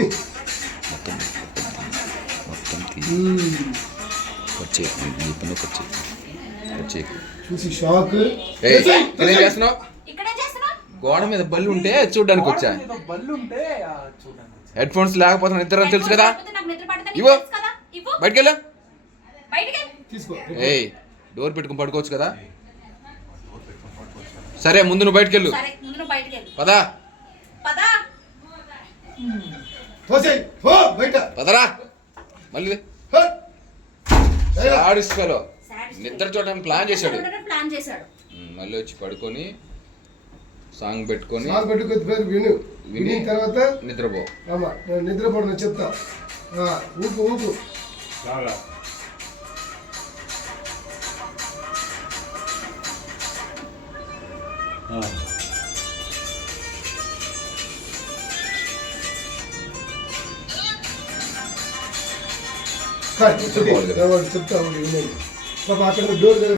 మొత్తం మొత్తం వచ్చే నీ పని వచ్చే చూసి షాక్. ఏం చేస్తున్నావు? గోడ మీద బల్లి ఉంటే చూడడానికి వచ్చా. హెడ్ ఫోన్స్ లేకపోతే నిద్ర తెలుసు కదా. ఇవో బయటికి వెళ్ళు. ఏయ్ డోర్ పెట్టుకుని పడుకోవచ్చు కదా. సరే ముందు నువ్వు బయటికి వెళ్ళు. పదా పదరా. మళ్ళీ ఆడిస్కోలో నిద్ర చూడడానికి ప్లాన్ చేశాడు. మళ్ళీ వచ్చి పడుకొని సాంగ్ పెట్టుకొని విని తర్వాత నిద్రపో. నిద్రపోవడం చెప్తా. ఊపు ఊపు. చెప్తా అక్కడ డోర్